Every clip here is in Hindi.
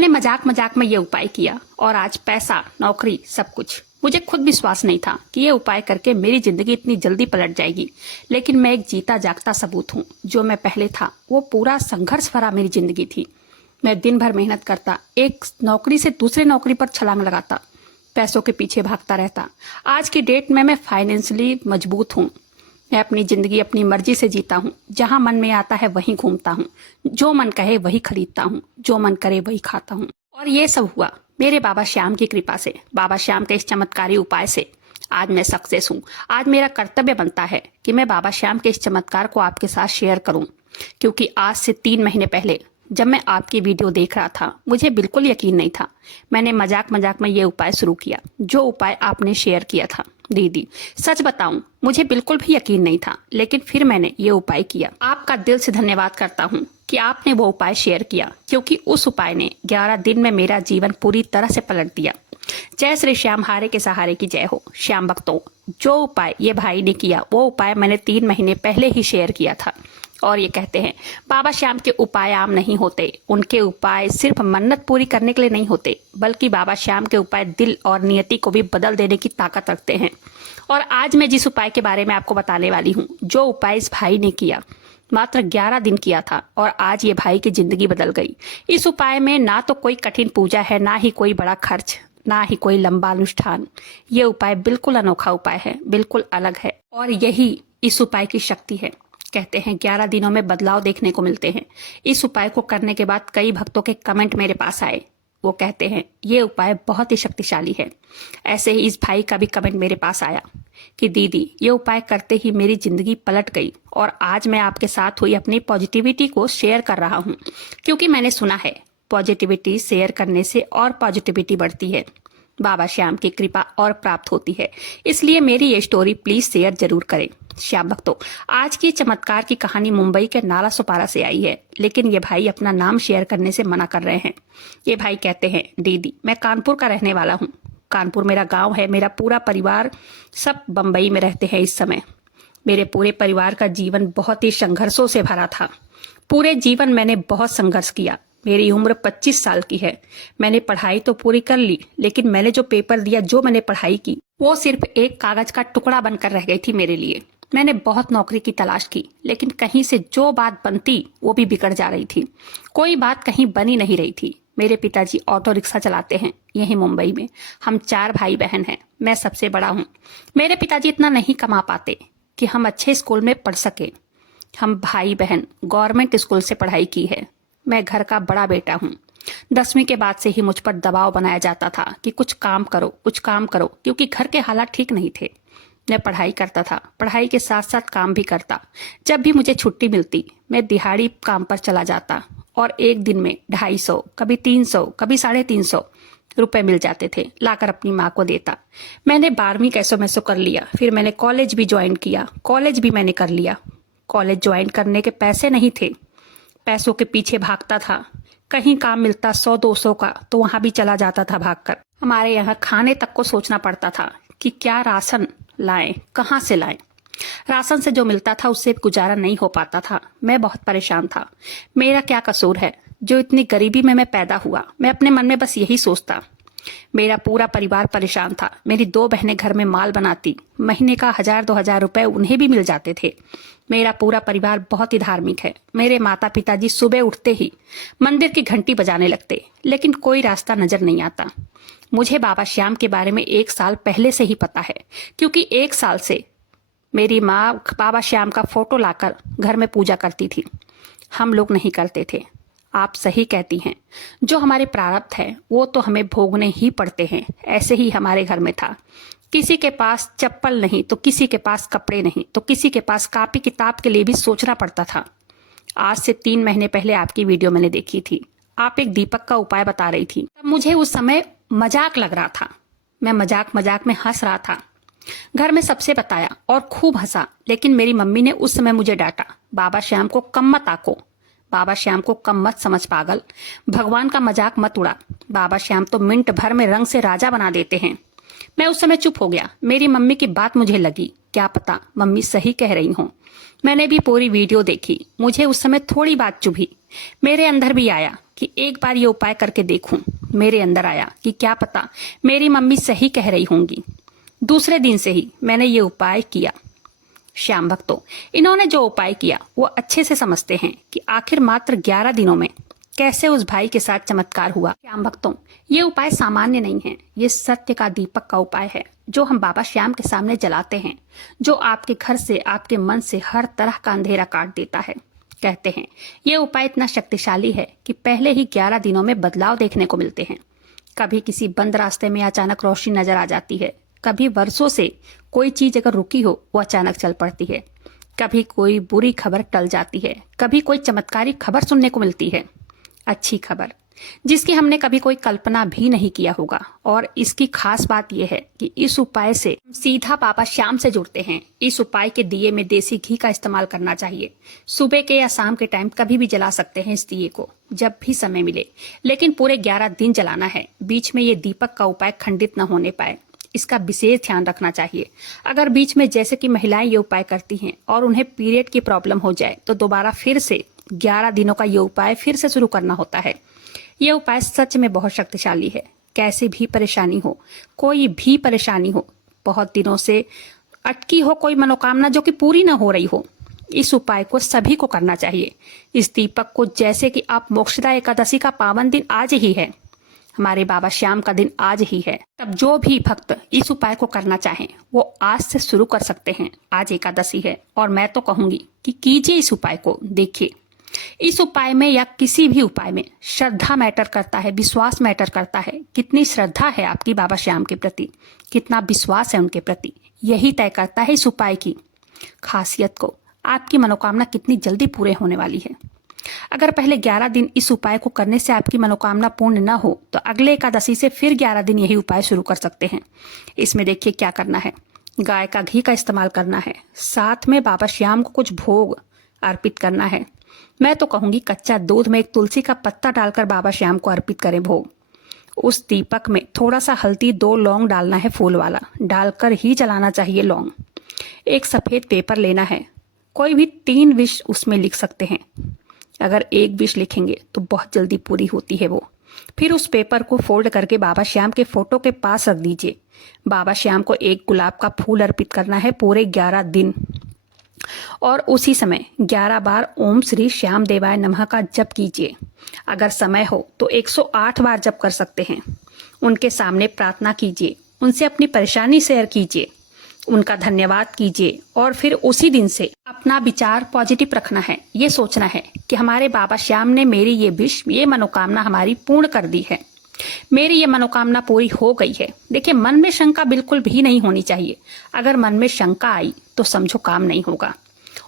मैंने मजाक मजाक में ये उपाय किया और आज पैसा, नौकरी, सब कुछ। मुझे खुद विश्वास नहीं था कि ये उपाय करके मेरी जिंदगी इतनी जल्दी पलट जाएगी, लेकिन मैं एक जीता जागता सबूत हूँ। जो मैं पहले था वो पूरा संघर्ष भरा मेरी जिंदगी थी। मैं दिन भर मेहनत करता, एक नौकरी से दूसरे नौकरी पर छलांग लगाता, पैसों के पीछे भागता रहता। आज की डेट में मैं फाइनेंशियली मजबूत हूँ। मैं अपनी जिंदगी अपनी मर्जी से जीता हूँ। जहाँ मन में आता है वहीं घूमता हूँ, जो मन कहे वही खरीदता हूँ, जो मन करे वही खाता हूँ। और ये सब हुआ मेरे बाबा श्याम की कृपा से, बाबा श्याम के इस चमत्कारी उपाय से। आज मैं सक्सेस हूँ। आज मेरा कर्तव्य बनता है कि मैं बाबा श्याम के इस चमत्कार को आपके साथ शेयर करूँ, क्योंकि आज से 3 महीने पहले जब मैं आपकी वीडियो देख रहा था, मुझे बिल्कुल यकीन नहीं था। मैंने मजाक मजाक में ये उपाय शुरू किया, जो उपाय आपने शेयर किया था। दीदी, सच बताऊं, मुझे बिल्कुल भी यकीन नहीं था, लेकिन फिर मैंने ये उपाय किया। आपका दिल से धन्यवाद करता हूँ कि आपने वो उपाय शेयर किया, क्योंकि उस उपाय ने 11 दिन में मेरा जीवन पूरी तरह से पलट दिया। जय श्री श्याम, हारे के सहारे की जय हो। श्याम भक्तों, जो उपाय ये भाई ने किया, वो उपाय मैंने 3 महीने पहले ही शेयर किया था। और ये कहते हैं बाबा श्याम के उपाय आम नहीं होते। उनके उपाय सिर्फ मन्नत पूरी करने के लिए नहीं होते, बल्कि बाबा श्याम के उपाय दिल और नियति को भी बदल देने की ताकत रखते हैं। और आज मैं जिस उपाय के बारे में आपको बताने वाली हूँ, जो उपाय इस भाई ने किया, मात्र 11 दिन किया था और आज ये भाई की जिंदगी बदल गई। इस उपाय में ना तो कोई कठिन पूजा है, ना ही कोई बड़ा खर्च, ना ही कोई लंबा अनुष्ठान। ये उपाय बिल्कुल अनोखा उपाय है, बिल्कुल अलग है, और यही इस उपाय की शक्ति है। कहते हैं 11 दिनों में बदलाव देखने को मिलते हैं। इस उपाय को करने के बाद कई भक्तों के कमेंट मेरे पास आए। वो कहते हैं ये उपाय बहुत ही शक्तिशाली है। ऐसे ही इस भाई का भी कमेंट मेरे पास आया कि दीदी, ये उपाय करते ही मेरी जिंदगी पलट गई और आज मैं आपके साथ हुई अपनी पॉजिटिविटी को शेयर कर रहा हूँ, क्योंकि मैंने सुना है पॉजिटिविटी शेयर करने से और पॉजिटिविटी बढ़ती है, बाबा श्याम की कृपा और प्राप्त होती है। इसलिए मेरी ये स्टोरी प्लीज शेयर जरूर करें। श्याम भक्तों, आज की चमत्कार की कहानी मुंबई के नाला सोपारा से आई है, लेकिन ये भाई अपना नाम शेयर करने से मना कर रहे हैं। ये भाई कहते हैं दीदी, मैं कानपुर का रहने वाला हूँ। कानपुर मेरा गांव है। मेरा पूरा परिवार सब बम्बई में रहते हैं इस समय। मेरे पूरे परिवार का जीवन बहुत ही संघर्षों से भरा था। पूरे जीवन मैंने बहुत संघर्ष किया। मेरी उम्र 25 साल की है। मैंने पढ़ाई तो पूरी कर ली, लेकिन मैंने जो पेपर दिया, जो मैंने पढ़ाई की, वो सिर्फ एक कागज का टुकड़ा बनकर रह गई थी मेरे लिए। मैंने बहुत नौकरी की तलाश की, लेकिन कहीं से जो बात बनती वो भी बिगड़ जा रही थी। कोई बात कहीं बनी नहीं रही थी। मेरे पिताजी ऑटो रिक्शा चलाते हैं यहीं मुंबई में। हम 4 भाई बहन हैं, मैं सबसे बड़ा हूँ। मेरे पिताजी इतना नहीं कमा पाते कि हम अच्छे स्कूल में पढ़ सके। हम भाई बहन गवर्नमेंट स्कूल से पढ़ाई की है। मैं घर का बड़ा बेटा हूँ। 10वीं के बाद से ही मुझ पर दबाव बनाया जाता था कि कुछ काम करो, कुछ काम करो, क्योंकि घर के हालात ठीक नहीं थे। मैं पढ़ाई करता था, पढ़ाई के साथ साथ काम भी करता। जब भी मुझे छुट्टी मिलती, मैं दिहाड़ी काम पर चला जाता और एक दिन में 250, कभी 300, कभी 350 रुपए मिल जाते थे। लाकर अपनी माँ को देता। मैंने 12वीं कैसो मैसो कर लिया। फिर मैंने कॉलेज भी ज्वाइन किया। कॉलेज भी मैंने कर लिया। कॉलेज ज्वाइन करने के पैसे नहीं थे, पैसों के पीछे भागता था। कहीं काम मिलता 100-200 का तो वहां भी चला जाता था भागकर। हमारे यहाँ खाने तक को सोचना पड़ता था कि क्या राशन लाएं, कहाँ से लाएं। राशन से जो मिलता था उससे गुजारा नहीं हो पाता था। मैं बहुत परेशान था। मेरा क्या कसूर है जो इतनी गरीबी में मैं पैदा हुआ। मैं अपने मन में बस यही सोचता। मेरा पूरा परिवार परेशान था। मेरी 2 बहनें घर में माल बनाती, महीने का 1000-2000 रुपए उन्हें भी मिल जाते थे। मेरा पूरा परिवार बहुत ही धार्मिक है। मेरे माता पिताजी सुबह उठते ही मंदिर की घंटी बजाने लगते, लेकिन कोई रास्ता नजर नहीं आता। मुझे बाबा श्याम के बारे में 1 साल पहले से ही पता है, क्योंकि 1 साल से मेरी माँ बाबा श्याम का फोटो लाकर घर में पूजा करती थी। हम लोग नहीं करते थे। आप सही कहती हैं, जो हमारे प्रारब्ध है वो तो हमें भोगने ही पड़ते हैं। ऐसे ही हमारे घर में था। किसी के पास चप्पल नहीं तो किसी के पास कपड़े नहीं तो किसी के पास कॉपी किताब के लिए भी सोचना पड़ता था। आज से 3 महीने पहले आपकी वीडियो मैंने देखी थी। आप एक दीपक का उपाय बता रही थी। तब मुझे उस समय मजाक लग रहा था। मैं मजाक मजाक में हंस रहा था। घर में सबसे बताया और खूब हंसा, लेकिन मेरी मम्मी ने उस समय मुझे डांटा। बाबा श्याम को कम मत आको, बाबा श्याम को कम मत समझ पागल, भगवान का मजाक मत उड़ा। बाबा श्याम तो मिनट भर में रंग से राजा बना देते हैं। मैं उस समय चुप हो गया। मेरी मम्मी की बात मुझे लगी, क्या पता मम्मी सही कह रही हों। मैंने भी पूरी वीडियो देखी। मुझे उस समय थोड़ी बात चुभी। मेरे अंदर भी आया कि एक बार ये उपाय करके देखूं। मेरे अंदर आया कि क्या पता मेरी मम्मी सही कह रही होंगी। दूसरे दिन से ही मैंने ये उपाय किया। श्याम भक्तों, इन्होंने जो उपाय किया वो अच्छे से समझते हैं कि आखिर मात्र 11 दिनों में कैसे उस भाई के साथ चमत्कार हुआ। श्याम भक्तों, ये उपाय सामान्य नहीं है। ये सत्य का दीपक का उपाय है जो हम बाबा श्याम के सामने जलाते हैं, जो आपके घर से, आपके मन से हर तरह का अंधेरा काट देता है। कहते हैं ये उपाय इतना शक्तिशाली है कि पहले ही 11 दिनों में बदलाव देखने को मिलते हैं। कभी किसी बंद रास्ते में अचानक रोशनी नजर आ जाती है। कभी वर्षों से कोई चीज अगर रुकी हो वो अचानक चल पड़ती है। कभी कोई बुरी खबर टल जाती है। कभी कोई चमत्कारिक खबर सुनने को मिलती है, अच्छी खबर जिसकी हमने कभी कोई कल्पना भी नहीं किया होगा। और इसकी खास बात यह है कि इस उपाय से सीधा बाबा श्याम से जुड़ते हैं। इस उपाय के दिए में देसी घी का इस्तेमाल करना चाहिए। सुबह के या शाम के टाइम कभी भी जला सकते हैं इस दिए को, जब भी समय मिले, लेकिन पूरे 11 दिन जलाना है। बीच में ये दीपक का उपाय खंडित न होने पाए, इसका विशेष ध्यान रखना चाहिए। अगर बीच में जैसे कि महिलाएं ये उपाय करती हैं और उन्हें पीरियड की प्रॉब्लम हो जाए तो दोबारा फिर से 11 दिनों का ये उपाय फिर से शुरू करना होता है। ये उपाय सच में बहुत शक्तिशाली है। कैसी भी परेशानी हो, कोई भी परेशानी हो, बहुत दिनों से अटकी हो कोई मनोकामना जो कि पूरी ना हो रही हो, इस उपाय को सभी को करना चाहिए। इस दीपक को, जैसे कि आप मोक्षदा एकादशी का पावन दिन आज ही है, हमारे बाबा श्याम का दिन आज ही है, तब जो भी भक्त इस उपाय को करना चाहें वो आज से शुरू कर सकते हैं। आज एकादशी है और मैं तो कहूंगी कि कीजिए इस उपाय को। देखिए, इस उपाय में या किसी भी उपाय में श्रद्धा मैटर करता है, विश्वास मैटर करता है। कितनी श्रद्धा है आपकी बाबा श्याम के प्रति, कितना विश्वास है उनके प्रति, यही तय करता है इस उपाय की खासियत को। आपकी मनोकामना कितनी जल्दी पूरे होने वाली है। अगर पहले 11 दिन इस उपाय को करने से आपकी मनोकामना पूर्ण न हो तो अगले एकादशी से फिर 11 दिन यही उपाय शुरू कर सकते हैं। इसमें देखिए क्या करना है। गाय का घी का इस्तेमाल करना है। साथ में बाबा श्याम को कुछ भोग अर्पित करना है। मैं तो कहूंगी कच्चा दूध में एक तुलसी का पत्ता डालकर बाबा श्याम को अर्पित करें भोग। उस दीपक में थोड़ा सा हल्दी, 2 लौंग डालना है, फूल वाला डालकर ही जलाना चाहिए लौंग। एक सफेद पेपर लेना है। कोई भी 3 विश उसमें लिख सकते हैं। अगर एक विश लिखेंगे तो बहुत जल्दी पूरी होती है वो। फिर उस पेपर को फोल्ड करके बाबा श्याम के फोटो के पास रख दीजिए। बाबा श्याम को एक गुलाब का फूल अर्पित करना है पूरे 11 दिन। और उसी समय 11 बार ओम श्री श्याम देवाय नमः का जप कीजिए। अगर समय हो तो 108 बार जप कर सकते हैं। उनके सामने प्रार्थना कीजिए, उनसे अपनी परेशानी शेयर कीजिए, उनका धन्यवाद कीजिए और फिर उसी दिन से अपना विचार पॉजिटिव रखना है। ये सोचना है कि हमारे बाबा श्याम ने मेरी ये विश, ये मनोकामना हमारी पूर्ण कर दी है, मेरी ये मनोकामना पूरी हो गई है। देखिए, मन में शंका बिल्कुल भी नहीं होनी चाहिए। अगर मन में शंका आई तो समझो काम नहीं होगा।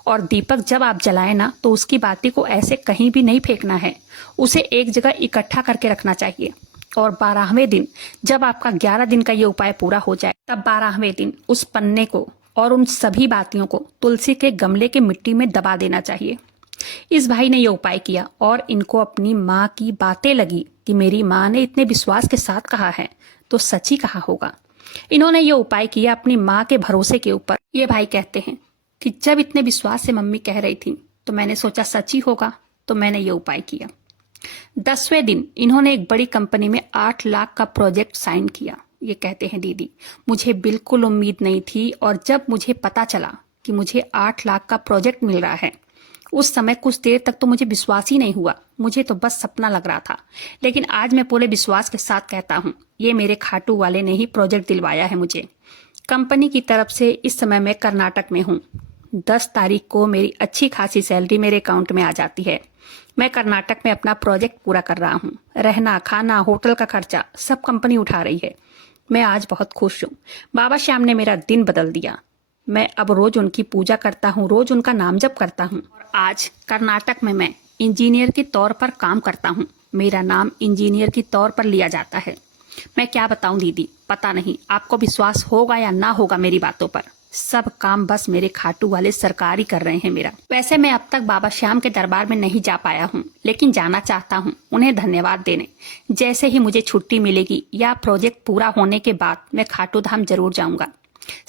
और दीपक जब आप जलाएं ना तो उसकी बाती को ऐसे कहीं भी नहीं फेंकना है, उसे एक जगह इकट्ठा करके रखना चाहिए। और 12वें दिन जब आपका 11 दिन का ये उपाय पूरा हो जाए तब 12वें दिन उस पन्ने को और उन सभी बातियों को तुलसी के गमले के मिट्टी में दबा देना चाहिए। इस भाई ने ये उपाय किया और इनको अपनी माँ की बातें लगी कि मेरी माँ ने इतने विश्वास के साथ कहा है तो सच ही कहा होगा। इन्होंने ये उपाय किया अपनी माँ के भरोसे के ऊपर। ये भाई कहते हैं कि जब इतने विश्वास से मम्मी कह रही थी तो मैंने सोचा सच ही होगा, तो मैंने ये उपाय किया। 10वें दिन इन्होंने एक बड़ी कंपनी में 8 लाख का प्रोजेक्ट साइन किया। ये कहते हैं दीदी, मुझे बिल्कुल उम्मीद नहीं थी और जब मुझे पता चला कि मुझे 8 लाख का प्रोजेक्ट मिल रहा है, उस समय कुछ देर तक तो मुझे विश्वास ही नहीं हुआ। मुझे तो बस सपना लग रहा था। लेकिन आज मैं पूरे विश्वास के साथ कहता हूँ, ये मेरे खाटू वाले ने ही प्रोजेक्ट दिलवाया है मुझे। कंपनी की तरफ से इस समय मैं कर्नाटक में हूँ। 10 तारीख को मेरी अच्छी खासी सैलरी मेरे अकाउंट में आ जाती है। मैं कर्नाटक में अपना प्रोजेक्ट पूरा कर रहा हूँ। रहना, खाना, होटल का खर्चा सब कंपनी उठा रही है। मैं आज बहुत खुश हूँ। बाबा श्याम ने मेरा दिन बदल दिया। मैं अब रोज उनकी पूजा करता हूँ, रोज उनका नाम जप करता हूँ। और आज कर्नाटक में मैं इंजीनियर के तौर पर काम करता हूँ। मेरा नाम इंजीनियर के तौर पर लिया जाता है। मैं क्या बताऊं दीदी, पता नहीं आपको विश्वास होगा या ना होगा मेरी बातों पर, सब काम बस मेरे खाटू वाले सरकारी कर रहे हैं मेरा। वैसे मैं अब तक बाबा श्याम के दरबार में नहीं जा पाया हूँ, लेकिन जाना चाहता हूँ उन्हें धन्यवाद देने। जैसे ही मुझे छुट्टी मिलेगी या प्रोजेक्ट पूरा होने के बाद मैं खाटू धाम जरूर जाऊंगा।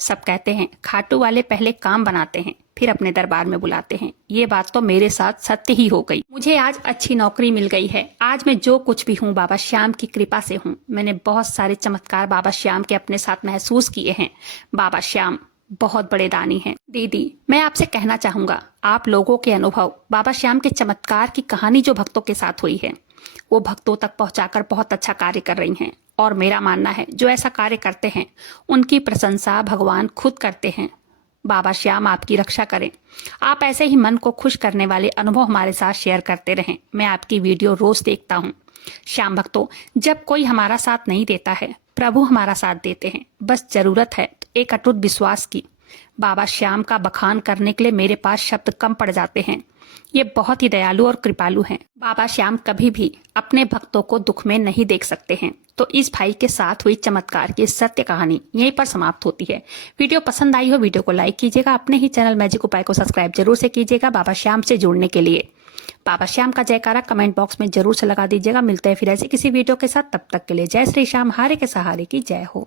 सब कहते हैं खाटू वाले पहले काम बनाते हैं फिर अपने दरबार में बुलाते हैं। ये बात तो मेरे साथ सत्य ही हो गई। मुझे आज अच्छी नौकरी मिल गई है। आज मैं जो कुछ भी हूँ बाबा श्याम की कृपा से हूँ। मैंने बहुत सारे चमत्कार बाबा श्याम के अपने साथ महसूस किए हैं। बाबा श्याम बहुत बड़े दानी हैं। दीदी, मैं आपसे कहना चाहूंगा, आप लोगों के अनुभव बाबा श्याम के चमत्कार की कहानी जो भक्तों के साथ हुई है वो भक्तों तक पहुंचाकर बहुत अच्छा कार्य कर रही हैं। और मेरा मानना है जो ऐसा कार्य करते हैं उनकी प्रशंसा भगवान खुद करते हैं। बाबा श्याम आपकी रक्षा करें। आप ऐसे ही मन को खुश करने वाले अनुभव हमारे साथ शेयर करते रहें। मैं आपकी वीडियो रोज देखता हूँ। श्याम भक्तों, जब कोई हमारा साथ नहीं देता है प्रभु हमारा साथ देते हैं। बस जरूरत है तो एक अटूट विश्वास की। बाबा श्याम का बखान करने के लिए मेरे पास शब्द कम पड़ जाते हैं। ये बहुत ही दयालु और कृपालु हैं। बाबा श्याम कभी भी अपने भक्तों को दुख में नहीं देख सकते हैं। तो इस भाई के साथ हुई चमत्कार की सत्य कहानी यहीं पर समाप्त होती है। वीडियो पसंद आई हो वीडियो को लाइक कीजिएगा। अपने ही चैनल मैजिक उपाय को सब्सक्राइब जरूर से कीजिएगा बाबा श्याम से जुड़ने के लिए। बाबा श्याम का जयकारा कमेंट बॉक्स में जरूर से लगा दीजिएगा। मिलते हैं फिर ऐसे किसी वीडियो के साथ, तब तक के लिए जय श्री श्याम, हारे के सहारे की जय हो।